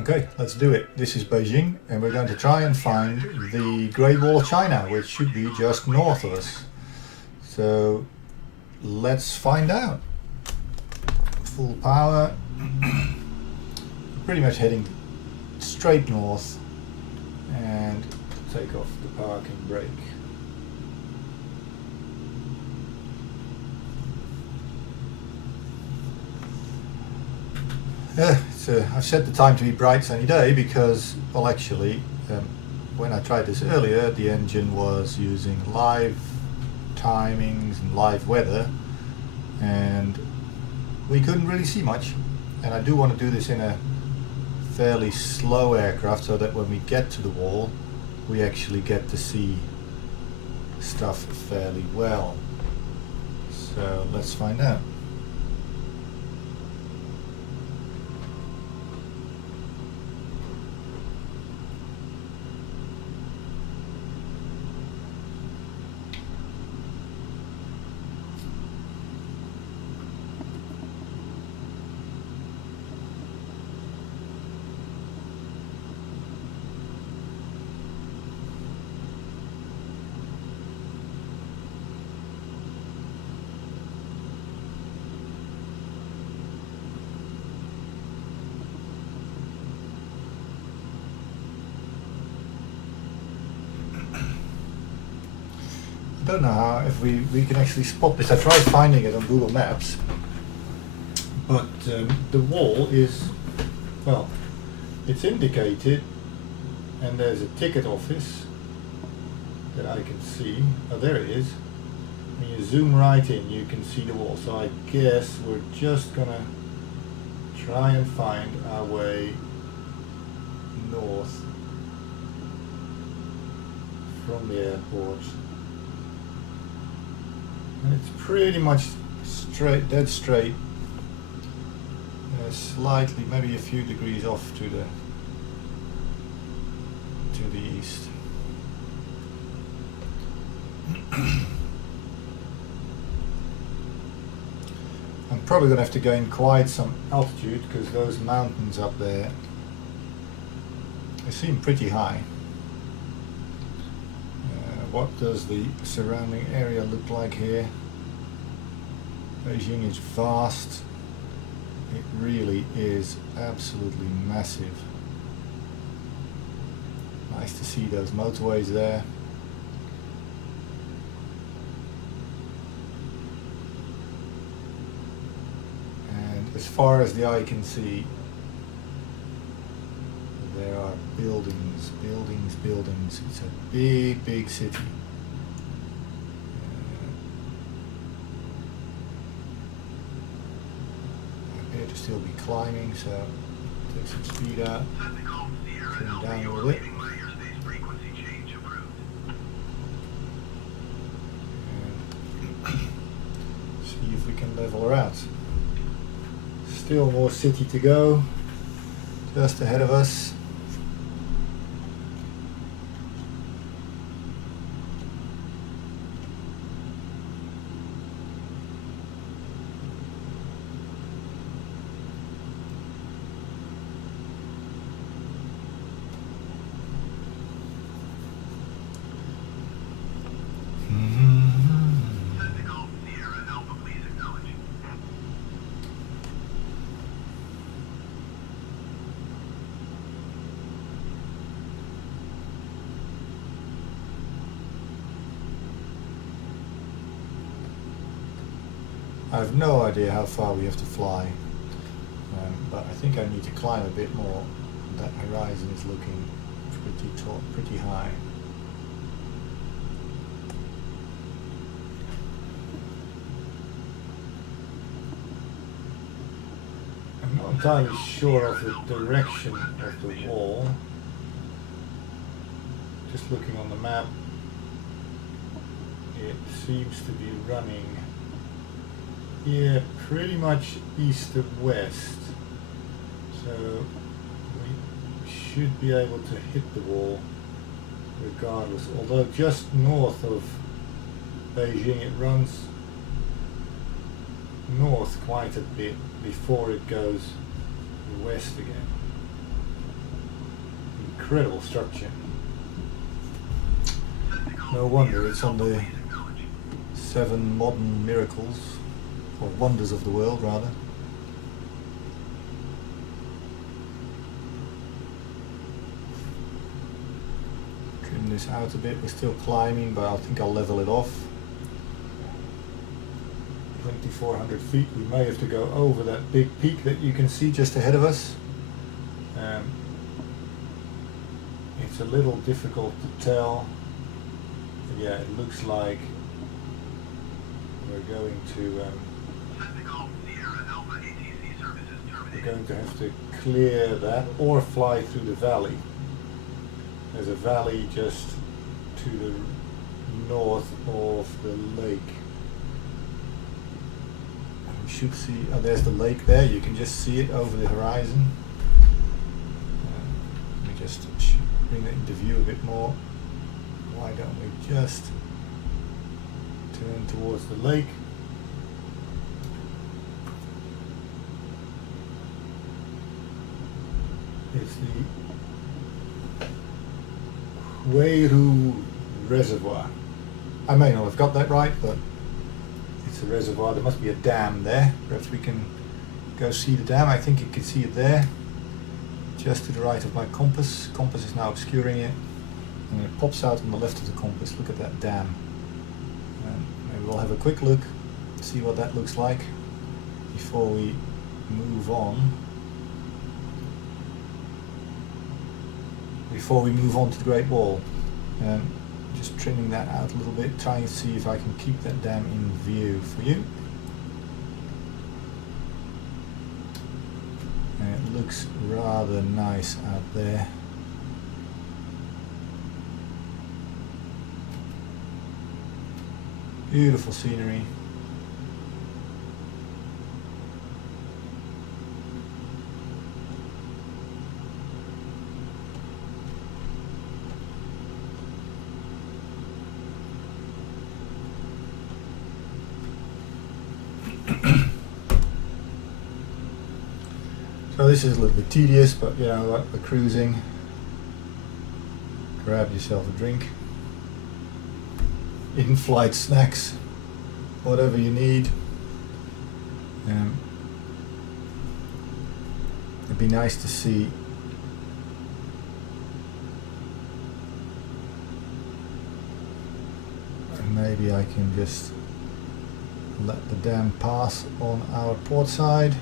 Okay, let's do it. This is Beijing, and we're going to try and find the Great Wall of China, which should be just north of us. So let's find out. Full power. Pretty much heading straight north, and take off the parking brake. I've set the time to be bright sunny day because, well, actually, when I tried this earlier, the engine was using live timings and live weather, and we couldn't really see much. And I do want to do this in a fairly slow aircraft so that when we get to the wall, we actually get to see stuff fairly well. So let's find out. I don't know how, if we can actually spot this. I tried finding it on Google Maps, but the wall is, well, it's indicated, and there's a ticket office that I can see. Oh, there it is. When you zoom right in, you can see the wall. So I guess we're just gonna try and find our way north from the airport. And it's pretty much straight, dead straight. Slightly, maybe a few degrees off to the east. I'm probably going to have to gain quite some altitude because those mountains up there, they seem pretty high. What does the surrounding area look like here? Beijing is vast. It really is absolutely massive. Nice to see those motorways there. And as far as the eye can see, there are buildings, buildings, buildings. It's a big, big city. I appear to still be climbing, so take some speed out, turn down a little bit. And see if we can level her out. Still more city to go, just ahead of us. I have no idea how far we have to fly, but I think I need to climb a bit more. That horizon is looking pretty tall, pretty high. I'm not entirely sure of the direction of the wall. Just looking on the map, it seems to be running, yeah, pretty much east of west. So we should be able to hit the wall regardless. Although just north of Beijing it runs north quite a bit before it goes west again. incredible structure. No wonder it's on the 7 modern miracles, or wonders of the world rather. Trim this out a bit, we're still climbing, but I think I'll level it off. 2,400 feet, we may have to go over that big peak that you can see just ahead of us. It's a little difficult to tell. Yeah, it looks like we're going to have to clear that or fly through the valley. There's a valley just to the north of the lake. We should see, oh, there's the lake there, you can just see it over the horizon. Let me just bring that into view a bit more. Why don't we just turn towards the lake? It's the Hueru Reservoir. I may not have got that right, but it's a reservoir. There must be a dam there. Perhaps we can go see the dam. I think you can see it there, just to the right of my compass. Compass is now obscuring it, and it pops out on the left of the compass. Look at that dam. Maybe we'll have a quick look, see what that looks like before we move on. To the Great Wall. Just trimming that out a little bit, trying to see if I can keep that dam in view for you. And it looks rather nice out there. Beautiful scenery. So this is a little bit tedious, but you know, like we're cruising. Grab yourself a drink. In-flight snacks, whatever you need. It'd be nice to see and maybe I can just let the dam pass on our port side.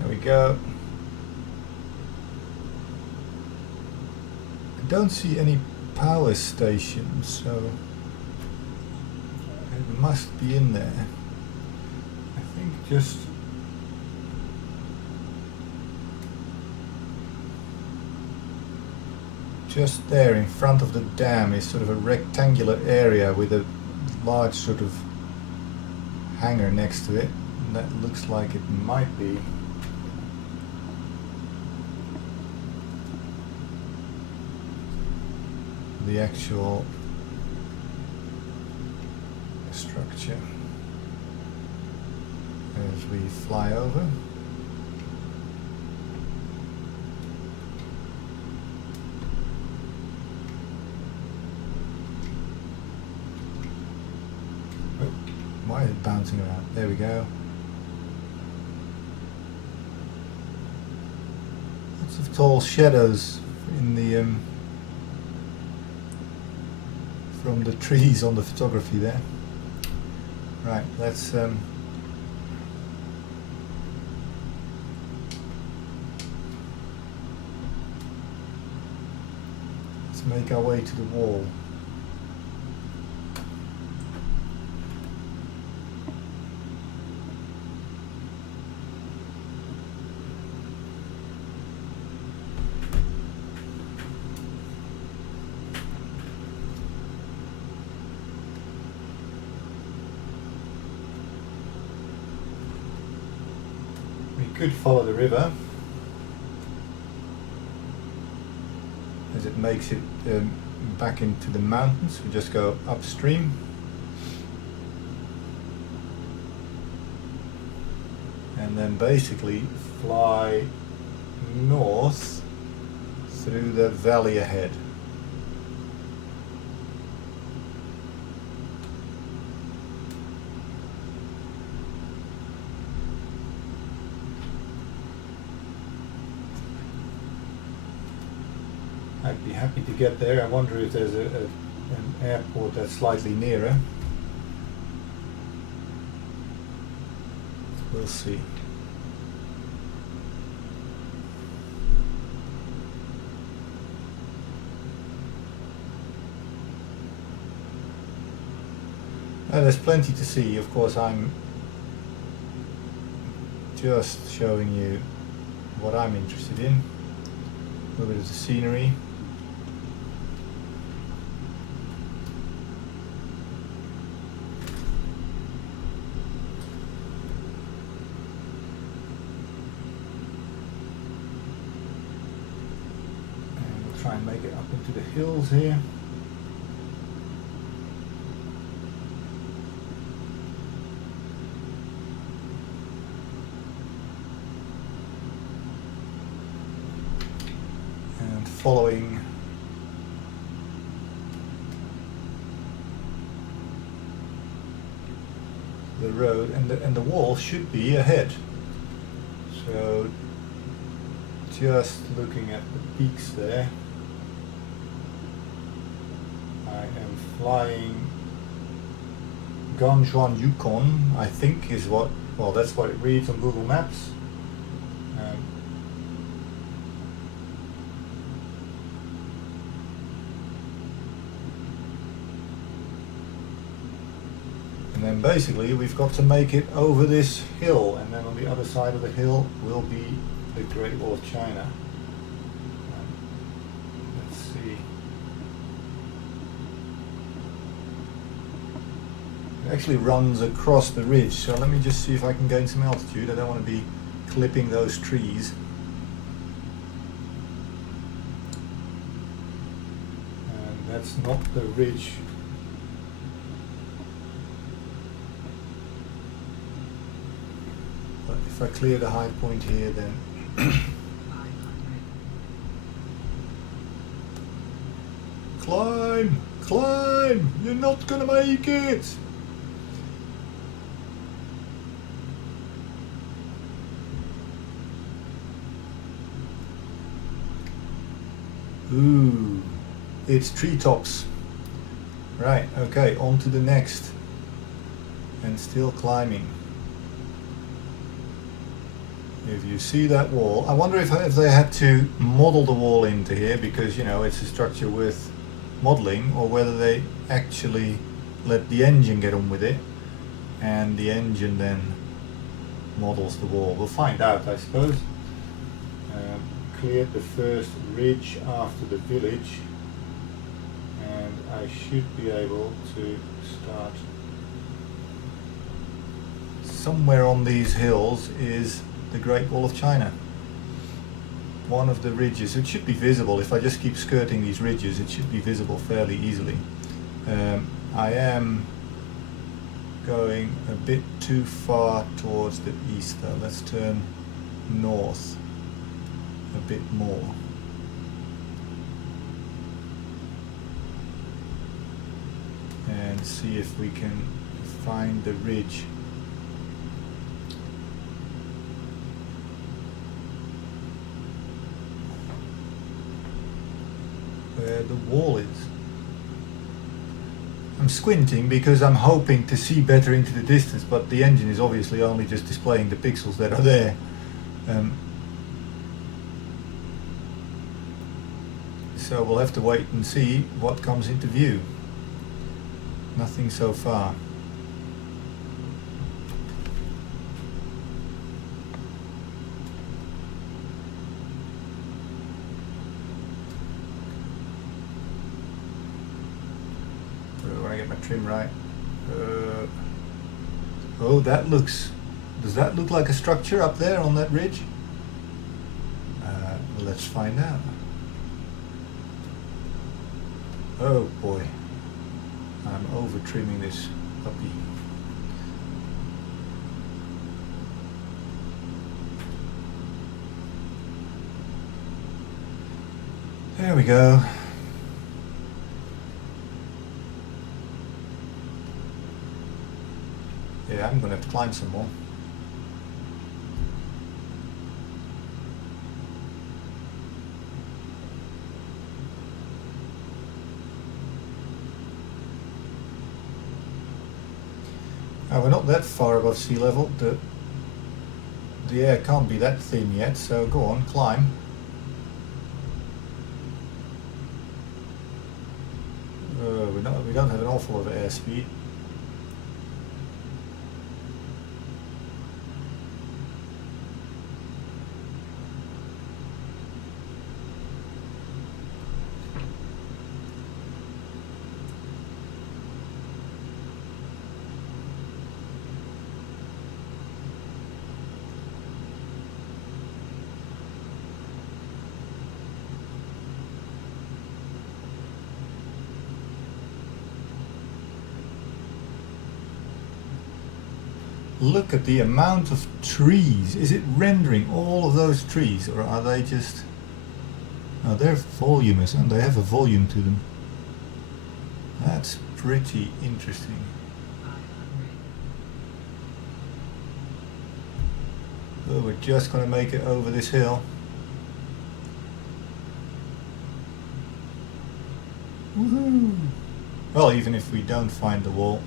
There we go. I don't see any power stations, so it must be in there. I think just there in front of the dam is sort of a rectangular area with a large sort of hangar next to it, and that looks like it might be the actual structure as we fly over. Oh, why is it bouncing around? There we go. Lots of tall shadows in the from the trees on the photography there. Right, let's make our way to the wall. Could follow the river as it makes it back into the mountains. We just go upstream. and then basically fly north through the valley ahead. I'd be happy to get there. I wonder if there's an airport that's slightly nearer. We'll see. There's plenty to see. Of course, I'm just showing you what I'm interested in. A little bit of the scenery. And we'll try and make it up into the hills here. Following the road, and the wall should be ahead. So just looking at the peaks there, I am flying Ganjuan Yukon, I think is what, well, that's what it reads on Google Maps. And then basically we've got to make it over this hill, and then on the other side of the hill will be the Great Wall of China. Let's see. It actually runs across the ridge, so let me just see if I can gain some altitude. I don't want to be clipping those trees. And that's not the ridge. If I clear the high point here, then climb, climb, you're not gonna make it. Ooh, it's treetops. Right, okay, on to the next. And still climbing. If you see that wall, I wonder if they had to model the wall into here, because, you know, it's a structure with modeling, or whether they actually let the engine get on with it and the engine then models the wall. We'll find out, I suppose. Cleared the first ridge after the village, and I should be able to start. Somewhere on these hills is the Great Wall of China. One of the ridges, it should be visible. If I just keep skirting these ridges, it should be visible fairly easily. I am going a bit too far towards the east though. Let's turn north a bit more. And see if we can find the ridge. Where the wall is. I'm squinting because I'm hoping to see better into the distance, but the engine is obviously only just displaying the pixels that are there. So we'll have to wait and see what comes into view. Nothing so far. Trim right. Oh, that looks. Does that look like a structure up there on that ridge? Let's find out. Oh boy, I'm over trimming this puppy. we go. Yeah, I'm gonna have to climb some more. We're not that far above sea level. The air can't be that thin yet, so go on, climb. We don't have an awful lot of airspeed. Look at the amount of trees. Is it rendering all of those trees, or are they just... No, they're voluminous and they have a volume to them. That's pretty interesting. Oh, we're just going to make it over this hill. Woohoo! Well, even if we don't find the wall,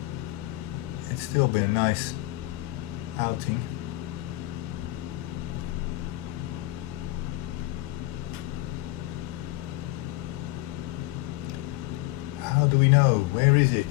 it's still been a nice outing. How do we know? Where is it?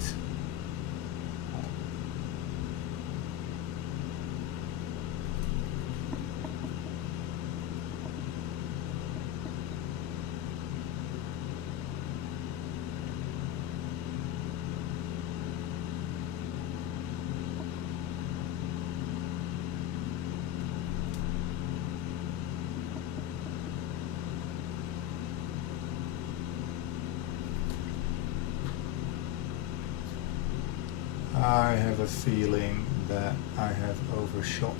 I have a feeling that I have overshot.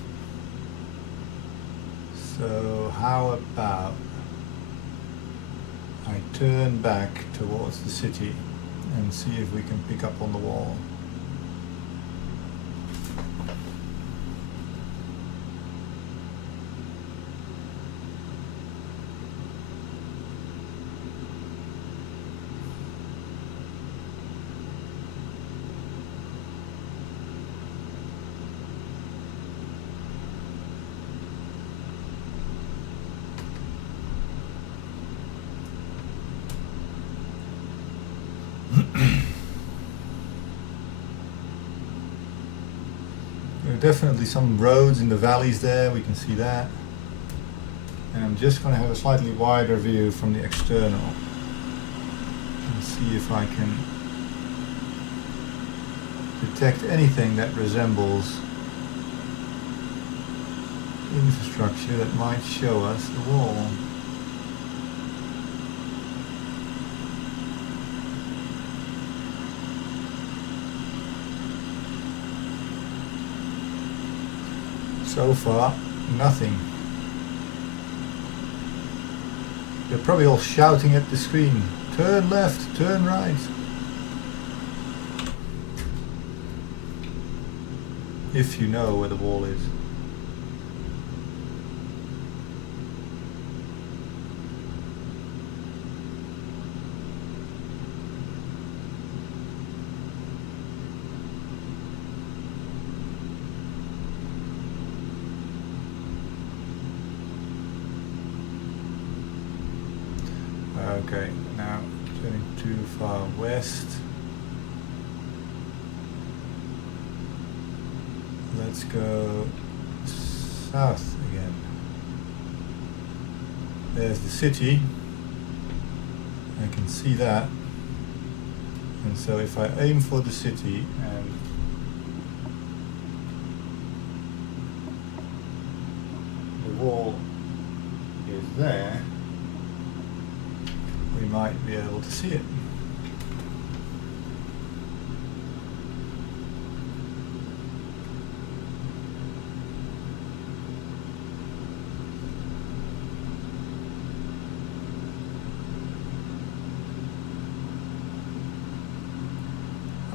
So how about I turn back towards the city and see if we can pick up on the wall. There are definitely some roads in the valleys there, we can see that. And I'm just going to have a slightly wider view from the external and see if I can detect anything that resembles infrastructure that might show us the wall. So far, nothing. They're probably all shouting at the screen, turn left, turn right. If you know where the wall is. Okay, now turning too far west. Let's go south again. There's the city. I can see that. And so if I aim for the city and the wall is there, we might be able to see it.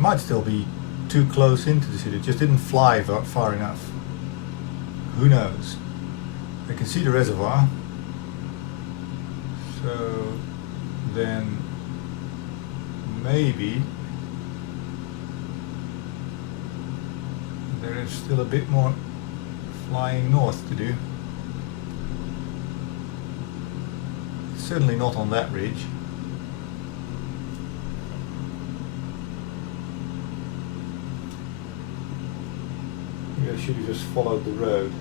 might still be too close into the city, it just didn't fly far enough. Who knows? I can see the reservoir, so then maybe there is still a bit more flying north to do. Certainly not on that ridge. Maybe I should have just followed the road.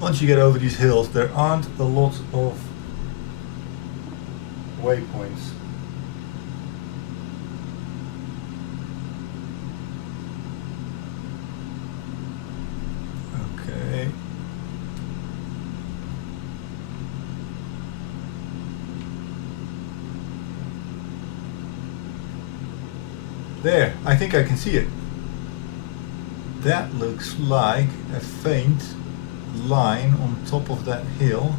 Once you get over these hills, there aren't a lot of waypoints. Okay. There, I think I can see it. That looks like a faint line on top of that hill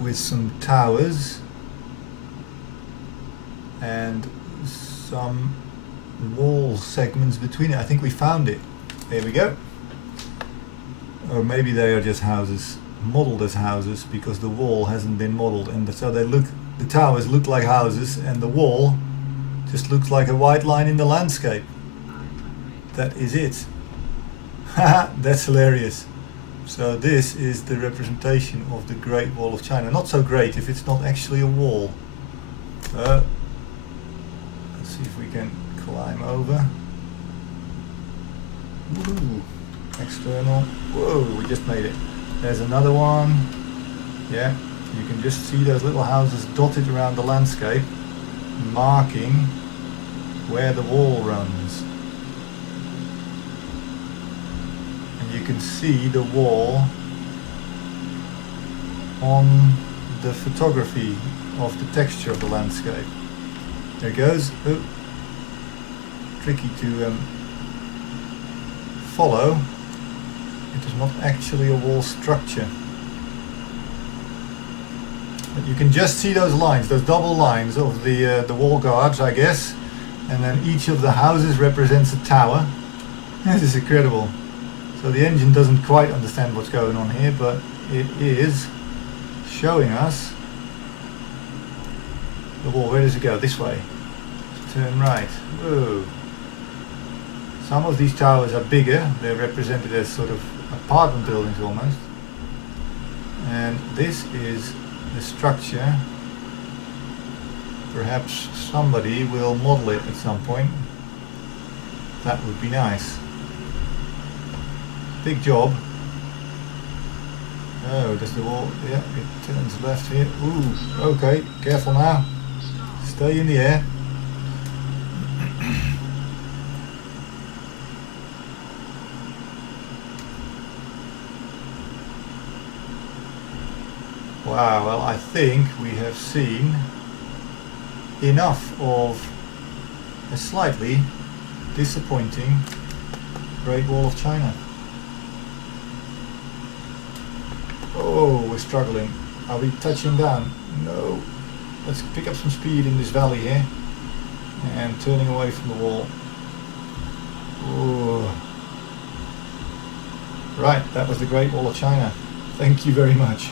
with some towers and some wall segments between it. I think we found it. There we go. Or maybe they are just houses, modeled as houses, because the wall hasn't been modeled, and so they look, the towers look like houses and the wall just looks like a white line in the landscape. That is it. Haha, that's hilarious. So this is the representation of the Great Wall of China. Not so great if it's not actually a wall. Let's see if we can climb over. Ooh, external. Whoa, we just made it. There's another one. Yeah, you can just see those little houses dotted around the landscape, marking where the wall runs. You can see the wall on the photography of the texture of the landscape. There it goes. Oh, tricky to follow. It is not actually a wall structure. But you can just see those lines, those double lines of the wall guards, I guess. And then each of the houses represents a tower. This is incredible. So the engine doesn't quite understand what's going on here, but it is showing us the wall. Where does it go? This way. Turn right. Whoa. Some of these towers are bigger. They're represented as sort of apartment buildings almost. And this is the structure. Perhaps somebody will model it at some point. That would be nice. Big job. Oh, does the wall, yeah, it turns left here. Ooh, okay, careful now. Stay in the air. Wow, well, I think we have seen enough of a slightly disappointing Great Wall of China. Oh, we're struggling. Are we touching down? No. Let's pick up some speed in this valley here. And turning away from the wall. Oh. Right, that was the Great Wall of China. Thank you very much.